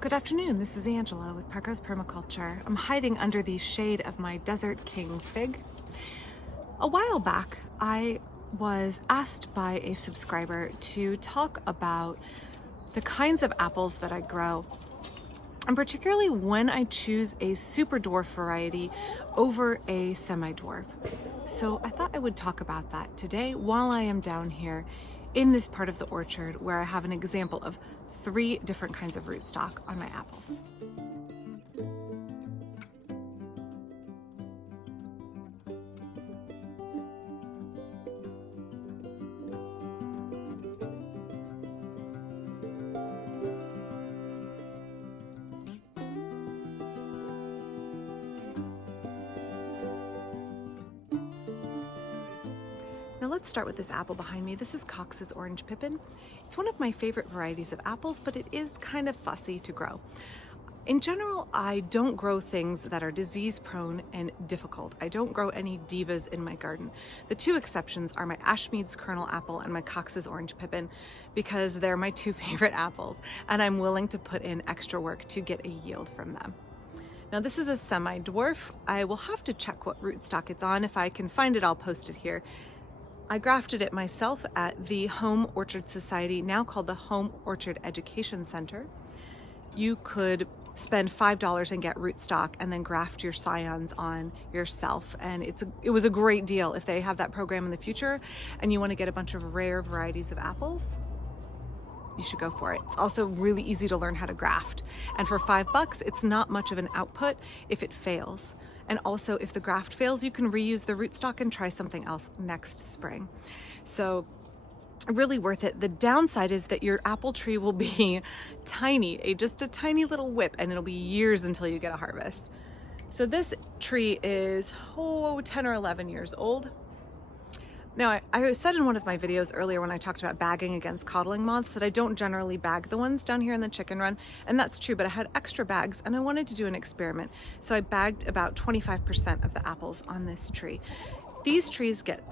Good afternoon, this is Angela with Parker's Permaculture. I'm hiding under the shade of my Desert King fig. A while back, I was asked by a subscriber to talk about the kinds of apples that I grow, and particularly when I choose a super dwarf variety over a semi-dwarf. So I thought I would talk about that today while I am down here in this part of the orchard where I have an example of 3 different kinds of rootstock on my apples. Now let's start with this apple behind me. This is Cox's Orange Pippin. It's one of my favorite varieties of apples, but it is kind of fussy to grow. In general, I don't grow things that are disease prone and difficult. I don't grow any divas in my garden. The 2 exceptions are my Ashmead's Kernel Apple and my Cox's Orange Pippin, because they're my 2 favorite apples, and I'm willing to put in extra work to get a yield from them. Now this is a semi-dwarf. I will have to check what rootstock it's on. If I can find it, I'll post it here. I grafted it myself at the Home Orchard Society, now called the Home Orchard Education Center. You could spend $5 and get rootstock and then graft your scions on yourself. And it was a great deal. If they have that program in the future and you want to get a bunch of rare varieties of apples, you should go for it. It's also really easy to learn how to graft. And for $5, it's not much of an output if it fails. And also, if the graft fails, you can reuse the rootstock and try something else next spring. So really worth it. The downside is that your apple tree will be tiny, just a tiny little whip, and it'll be years until you get a harvest. So this tree is 10 or 11 years old. Now, I said in one of my videos earlier when I talked about bagging against codling moths that I don't generally bag the ones down here in the chicken run, and that's true, but I had extra bags and I wanted to do an experiment. So I bagged about 25% of the apples on this tree. These trees get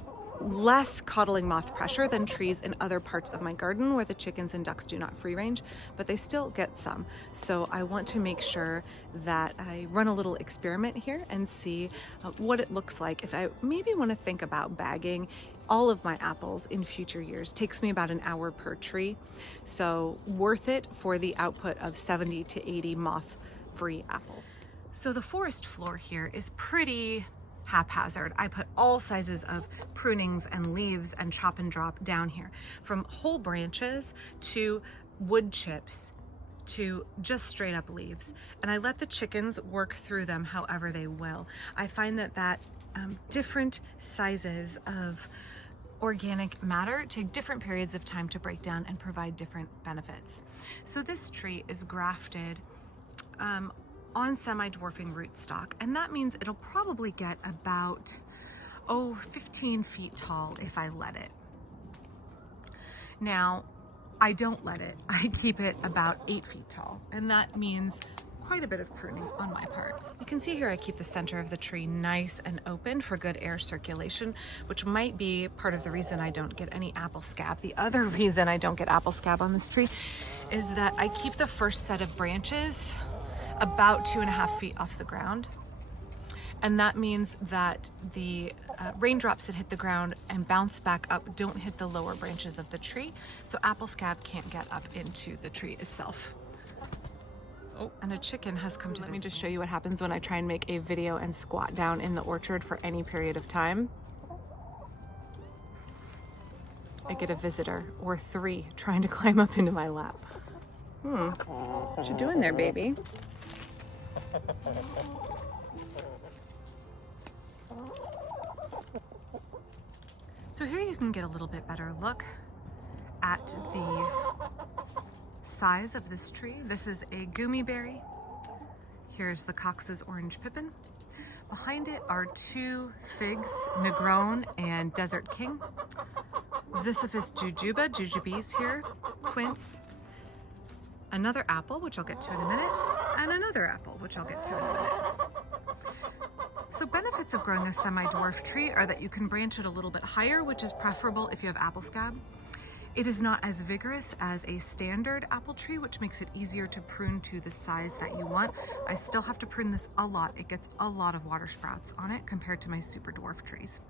less codling moth pressure than trees in other parts of my garden where the chickens and ducks do not free range, but they still get some. So I want to make sure that I run a little experiment here and see what it looks like if I maybe want to think about bagging all of my apples in future years. Takes me about an hour per tree, so worth it for the output of 70 to 80 moth-free apples. So the forest floor here is pretty haphazard. I put all sizes of prunings and leaves and chop and drop down here, from whole branches to wood chips to just straight up leaves. And I let the chickens work through them however they will. I find that different sizes of organic matter take different periods of time to break down and provide different benefits. So this tree is grafted on semi-dwarfing rootstock, and that means it'll probably get about 15 feet tall if I let it. Now, I don't let it. I keep it about 8 feet tall, and that means quite a bit of pruning on my part. You can see here I keep the center of the tree nice and open for good air circulation, which might be part of the reason I don't get any apple scab. The other reason I don't get apple scab on this tree is that I keep the first set of branches about 2.5 feet off the ground. And that means that the raindrops that hit the ground and bounce back up don't hit the lower branches of the tree, so apple scab can't get up into the tree itself. Oh, and a chicken has come to Let me just show you what happens when I try and make a video and squat down in the orchard for any period of time. I get a visitor, or 3, trying to climb up into my lap. What you doing there, baby? So here you can get a little bit better look at the size of this tree. This is a gummy berry. Here's the Cox's Orange Pippin. Behind it are 2 figs, Negron and Desert King. Ziziphus jujuba, jujubes here, quince, another apple, which I'll get to in a minute, and another apple, which I'll get to in a minute. So benefits of growing a semi-dwarf tree are that you can branch it a little bit higher, which is preferable if you have apple scab. It is not as vigorous as a standard apple tree, which makes it easier to prune to the size that you want. I still have to prune this a lot. It gets a lot of water sprouts on it compared to my super dwarf trees.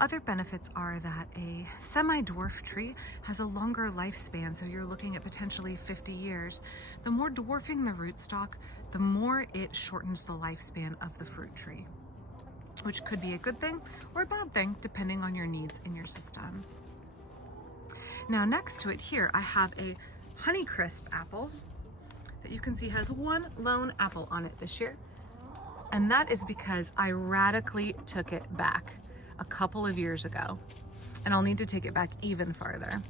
Other benefits are that a semi-dwarf tree has a longer lifespan, so you're looking at potentially 50 years. The more dwarfing the rootstock, the more it shortens the lifespan of the fruit tree, which could be a good thing or a bad thing depending on your needs in your system. Now next to it here, I have a Honeycrisp apple that you can see has one lone apple on it this year. And that is because I radically took it back a couple of years ago, and I'll need to take it back even farther.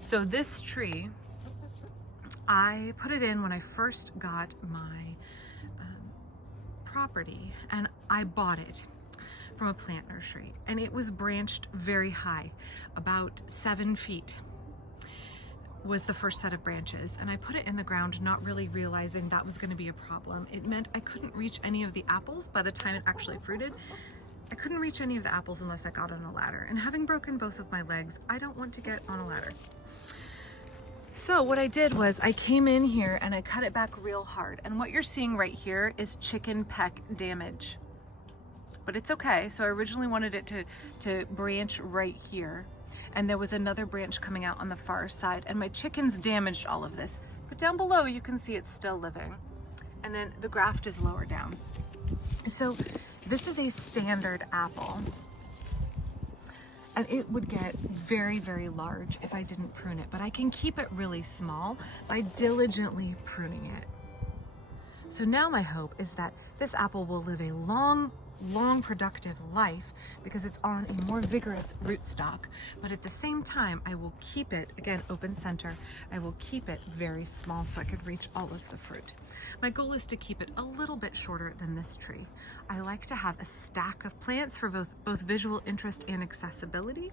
So this tree, I put it in when I first got my property, and I bought it from a plant nursery, and it was branched very high, about 7 feet was the first set of branches, and I put it in the ground not really realizing that was going to be a problem. It meant I couldn't reach any of the apples by the time it actually fruited. I couldn't reach any of the apples unless I got on a ladder, and having broken both of my legs, I don't want to get on a ladder. So what I did was I came in here and I cut it back real hard, and what you're seeing right here is chicken peck damage. But it's okay. So I originally wanted it to branch right here, and there was another branch coming out on the far side, and my chickens damaged all of this. But down below you can see it's still living, and then the graft is lower down. So this is a standard apple, and it would get very, very large if I didn't prune it, but I can keep it really small by diligently pruning it. So now my hope is that this apple will live a long productive life because it's on a more vigorous rootstock, but at the same time I will keep it, again, open center, I will keep it very small so I could reach all of the fruit. My goal is to keep it a little bit shorter than this tree. I like to have a stack of plants for both visual interest and accessibility.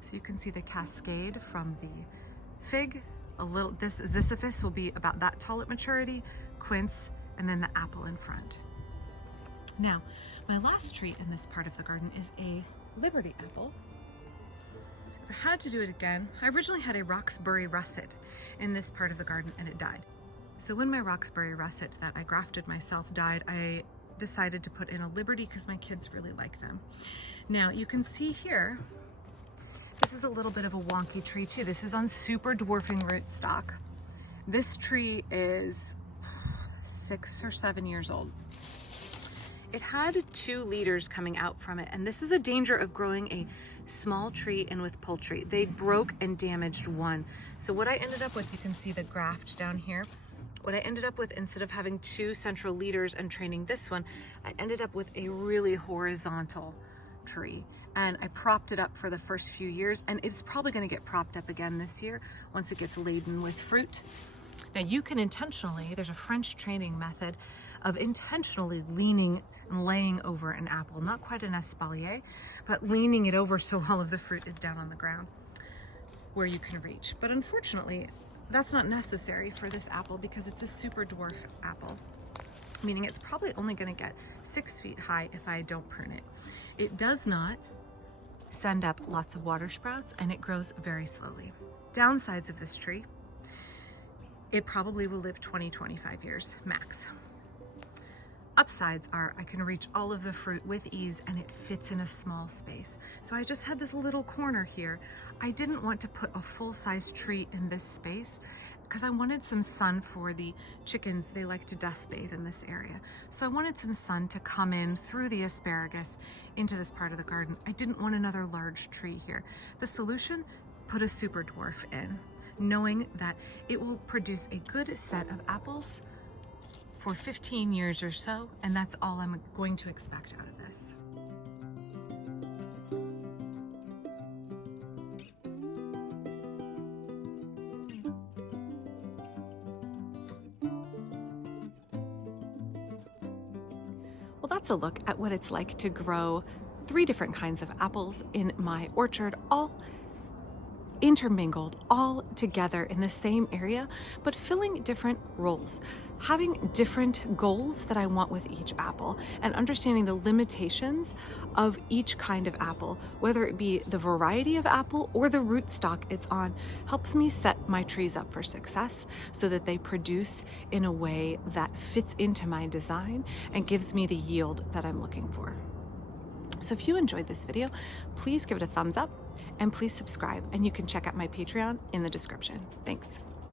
So you can see the cascade from the fig, this Ziziphus will be about that tall at maturity, quince, and then the apple in front. Now, my last tree in this part of the garden is a Liberty apple. If I had to do it again, I originally had a Roxbury russet in this part of the garden, and it died. So when my Roxbury russet that I grafted myself died, I decided to put in a Liberty because my kids really like them. Now you can see here, this is a little bit of a wonky tree too. This is on super dwarfing rootstock. This tree is 6 or 7 years old. It had 2 leaders coming out from it, and this is a danger of growing a small tree in with poultry. They broke and damaged one. So what I ended up with, you can see the graft down here. What I ended up with, instead of having 2 central leaders and training this one, I ended up with a really horizontal tree. And I propped it up for the first few years, and it's probably gonna get propped up again this year once it gets laden with fruit. Now you can intentionally, there's a French training method of intentionally leaning and laying over an apple, not quite an espalier, but leaning it over so all of the fruit is down on the ground where you can reach. But unfortunately, that's not necessary for this apple because it's a super dwarf apple, meaning it's probably only going to get 6 feet high if I don't prune it. It does not send up lots of water sprouts, and it grows very slowly. Downsides of this tree, it probably will live 20-25 years max. Upsides are I can reach all of the fruit with ease, and it fits in a small space. So I just had this little corner here. I didn't want to put a full-size tree in this space because I wanted some sun for the chickens. They like to dust bathe in this area. So I wanted some sun to come in through the asparagus into this part of the garden. I didn't want another large tree here. The solution, put a super dwarf in, knowing that it will produce a good set of apples for 15 years or so, and that's all I'm going to expect out of this. Well, that's a look at what it's like to grow 3 different kinds of apples in my orchard, all intermingled all together in the same area, but filling different roles, having different goals that I want with each apple, and understanding the limitations of each kind of apple, whether it be the variety of apple or the rootstock it's on, helps me set my trees up for success so that they produce in a way that fits into my design and gives me the yield that I'm looking for. So if you enjoyed this video, please give it a thumbs up and please subscribe, and you can check out my Patreon in the description. Thanks.